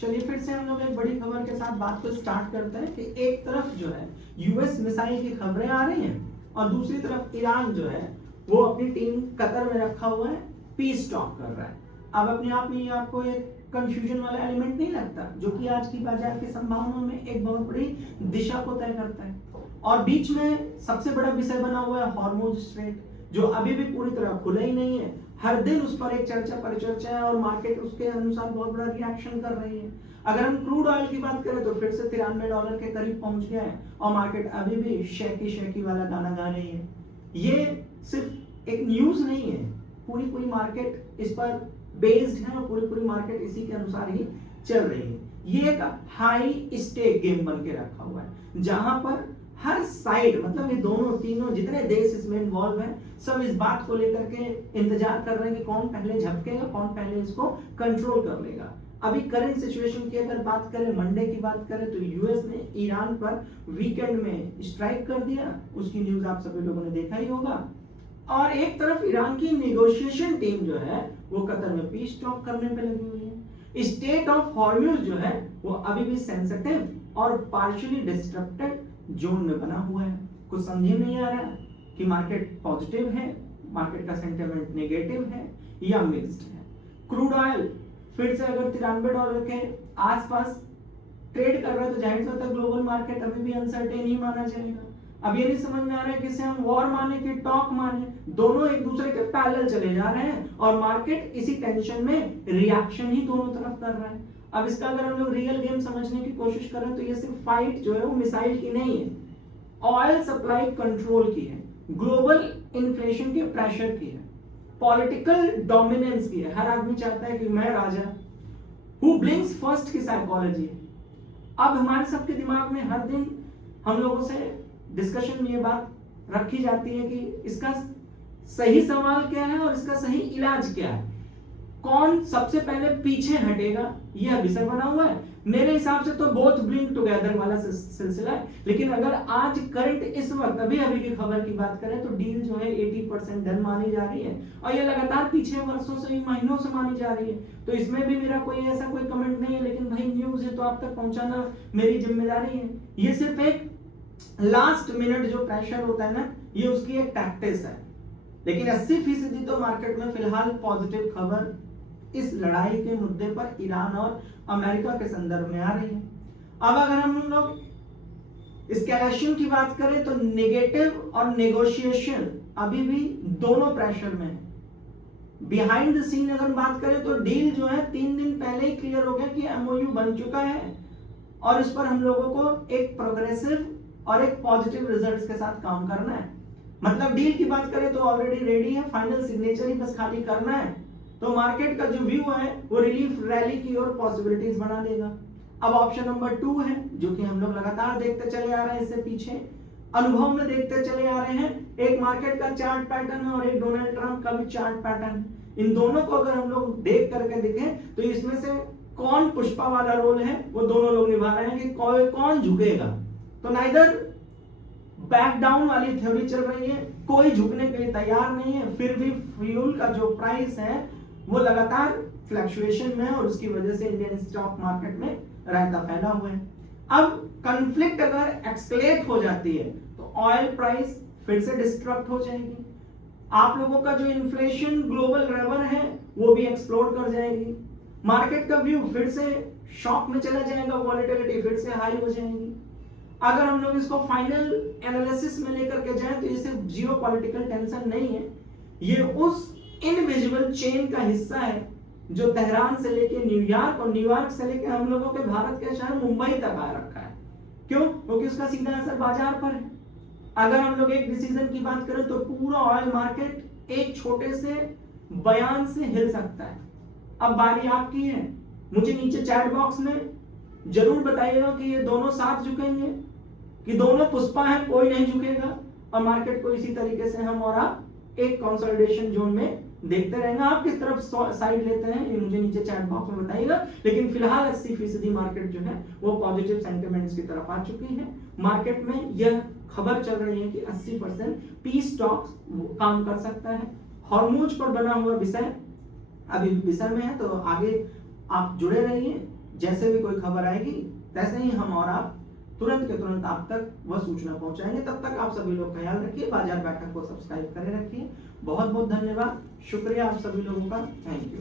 चलिए फिर से हम लोग एक बड़ी खबर के साथ बात को स्टार्ट करते हैं कि एक तरफ जो है यूएस मिसाइल की खबरें आ रही हैं और दूसरी तरफ ईरान जो है वो अपनी टीम कतर में रखा हुआ है, पीस टॉक कर रहा है। अब अपने आप में ये आपको एक कंफ्यूजन वाला एलिमेंट नहीं लगता, जो कि आज की बाजार की संभावनाओं में एक बहुत बड़ी दिशा को तय करता है। और बीच में सबसे बड़ा विषय बना हुआ है हॉर्मुज स्ट्रेट, जो अभी भी पूरी तरह खुला ही नहीं है। हर दिन उस पर एक चर्चा परिचर्चा है और मार्केट उसके अनुसार बहुत बड़ा रिएक्शन कर रही है। अगर हम क्रूड ऑयल की बात करें तो फिर से $93 के करीब पहुंच गया है और मार्केट अभी भी शेकी वाला गाना गा रही है। ये सिर्फ एक न्यूज नहीं है, पूरी मार्केट इस पर बेस्ड है और पूरी मार्केट इसी के अनुसार ही चल रही है। ये एक हाई स्टेक गेम बन के रखा हुआ है, जहां पर हर साइड मतलब ये दोनों तीनों जितने देश इसमें इन्वॉल्व हैं, सब इस बात को लेकर के इंतजार कर रहे हैं कि कौन पहले झपकेगा, कौन पहले इसको कंट्रोल कर लेगा। अभी करंट सिचुएशन की अगर बात करें, मंडे की बात करें, तो यूएस ने ईरान पर वीकेंड में स्ट्राइक कर दिया। उसकी न्यूज आप सभी लोगों ने देखा ही होगा। और एक तरफ ईरान की नेगोशिएशन टीम जो है वो कतर में पीस टॉक करने पे लगी हुई है। स्टेट ऑफ हॉर्मुज जो है वो अभी भी सेंसिटिव और पार्शियली डिस्टर्बेड जोन में बना हुआ है। कुछ समझ नहीं आ रहा कि मार्केट पॉजिटिव है, मार्केट का सेंटिमेंट नेगेटिव है या मिक्स्ड है। क्रूड ऑयल फिर से अगर $93 के आसपास ट्रेड कर रहा है तो जाहिर सी बात है ग्लोबल मार्केट अभी भी अनसर्टेन ही माना जाएगा। अब ये नहीं समझ में आ रहा है कि इसे हम वॉर माने कि टॉक माने, दोनों एक दूसरे के पैरेलल चले जा रहे हैं और मार्केट इसी टेंशन में रिएक्शन ही दोनों तरफ कर रहा है। अब इसका अगर हम लोग रियल गेम समझने की कोशिश करें तो ये सिर्फ फाइट जो है वो मिसाइल की नहीं है, ऑयल सप्लाई कंट्रोल की है, ग्लोबल इन्फ्लेशन के प्रेशर की है, पॉलिटिकल डोमिनेंस की है। हर आदमी चाहता है कि मैं राजा, हु ब्लिंक्स फर्स्ट की साइकोलॉजी। अब हमारे सबके दिमाग में हर दिन हम लोगों से डिस्कशन में ये बात रखी जाती है कि इसका सही सवाल क्या है और इसका सही इलाज क्या है, कौन सबसे पहले पीछे हटेगा, यह विषय बना हुआ है। मेरे हिसाब से तो बोथ ब्लिंक टुगेदर वाला सिलसिला है। लेकिन अगर आज करंट इस वक्त अभी की खबर की बात करें तो डील जो है 80% डन मानी जा रही है और ये लगातार पीछे वर्षों से, महीनों से मानी जा रही है। तो इसमें भी मेरा कोई ऐसा कोई कमेंट नहीं है, लेकिन भाई न्यूज है तो आप तक पहुंचाना मेरी जिम्मेदारी है। ये सिर्फ एक लास्ट मिनट जो प्रेशर होता है ना, ये उसकी एक टैक्टिक्स है। लेकिन 80% तो मार्केट में फिलहाल पॉजिटिव खबर इस लड़ाई के मुद्दे पर ईरान और अमेरिका के संदर्भ में आ रही है। अब अगर हम लोग एस्केलेशन की बात करें तो नेगेटिव और नेगोशिएशन अभी भी दोनों प्रेशर में है। बिहाइंड द सीन अगर बात करें तो डील जो है 3 दिन पहले ही क्लियर हो गया कि एमओयू बन चुका है और इस पर हम लोगों को एक प्रोग्रेसिव और एक पॉजिटिव रिजल्ट्स के साथ काम करना है। मतलब डील की बात करें तो ऑलरेडी रेडी है, फाइनल सिग्नेचर ही बस खाली करना है। तो मार्केट का जो व्यू है वो रिलीफ रैली की ओर पॉसिबिलिटीज बना देगा। अब ऑप्शन नंबर 2 है, जो कि हम लोग लगातार देखते चले आ रहे हैं, इससे पीछे अनुभव में देखते चले आ रहे हैं। एक मार्केट का चार्ट पैटर्न है और एक डोनाल्ड ट्रंप का भी चार्ट पैटर्न है। इन दोनों को अगर हम लोग देख करके देखें तो इसमें से कौन पुष्पा वाला रोल है वो दोनों लोग निभा रहे हैं कि कौन झुकेगा। तो नाइदर बैक डाउन वाली थ्योरी चल रही है, कोई झुकने के लिए तैयार नहीं है। फिर भी फ्यूल का जो प्राइस है वो लगातार फ्लक्चुएशन में है और उसकी वजह से इंडियन स्टॉक मार्केट में रायता फैला हुआ है। अब कॉन्फ्लिक्ट अगर एक्सकेलेट हो जाती है तो ऑयल प्राइस फिर से डिस्ट्रक्ट हो जाएगी। आप लोगों का जो इन्फ्लेशन ग्लोबल ड्राइवर है वो भी एक्सप्लोड कर जाएगी। मार्केट का व्यू फिर से शॉक में चला जाएगा, वॉलेटिलिटी फिर से हाई हो जाएगी। अगर हम लोग इसको फाइनल एनालिसिस में लेकर के जाएं तो ये सिर्फ जियोपॉलिटिकल टेंशन नहीं है, ये उस इनविजिबल चेन का हिस्सा है जो तेहरान से लेके न्यूयॉर्क और न्यूयॉर्क से लेके हम लोगों के भारत के शहर मुंबई तक आ रखा है। क्यों? क्योंकि उसका सीधा असर बाजार पर है। अगर हम लोग एक डिसीजन की बात करें तो पूरा ऑयल मार्केट एक छोटे से बयान से हिल सकता है। अब बारी आपकी है, मुझे नीचे चैट बॉक्स में जरूर बताइएगा कि ये दोनों साथ झुकेंगे कि दोनों पुष्पा हैं, कोई नहीं झुकेगा और मार्केट को इसी तरीके से हम और आप एक कंसोलिडेशन जोन में देखते रहेंगे। आप किस तरफ साइड लेते हैं ये मुझे नीचे चैट बॉक्स में बताइएगा। लेकिन फिलहाल 80% मार्केट जो है वो पॉजिटिव सेंटिमेंट्स की तरफ आ चुकी है। मार्केट में यह खबर चल रही है कि 80% पीस टॉक्स काम कर सकता है। हॉर्मुज पर बना हुआ विषय अभी विषय में है, तो आगे आप जुड़े रहिए। जैसे भी कोई खबर आएगी तैसे ही हम और आप तुरंत के तुरंत आप तक वह सूचना पहुंचाएंगे। तब तक आप सभी लोग ख्याल रखिए, बाजार बैठक को सब्सक्राइब करे रखिए। बहुत बहुत धन्यवाद, शुक्रिया आप सभी लोगों का, थैंक यू।